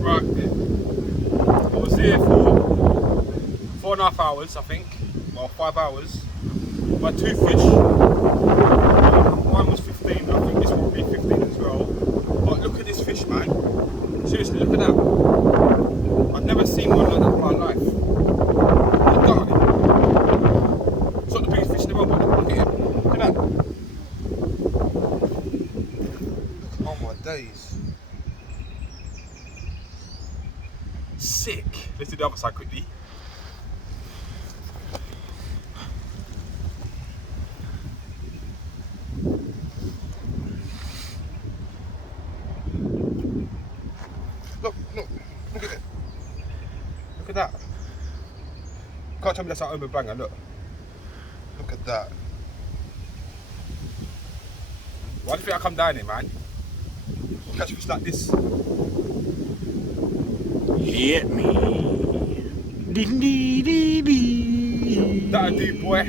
Right, I was here for 4.5 hours, I think. Well, 5 hours. I had two fish. One was 15, I think this one will be 15 as well. But look at this fish, man. Seriously, look at that. I've never seen one like that in my life. Look at that. It's not the biggest fish in the world, but look at it. Look at that. Oh my days. Sick. Let's do the other side quickly. Look at it. Look at that. Can't tell me that's our Omen banger, look. Look at that. Why do you think I come down here, man? Catch fish like this. Hit me. Dee dee dee dee. That'll do, boy.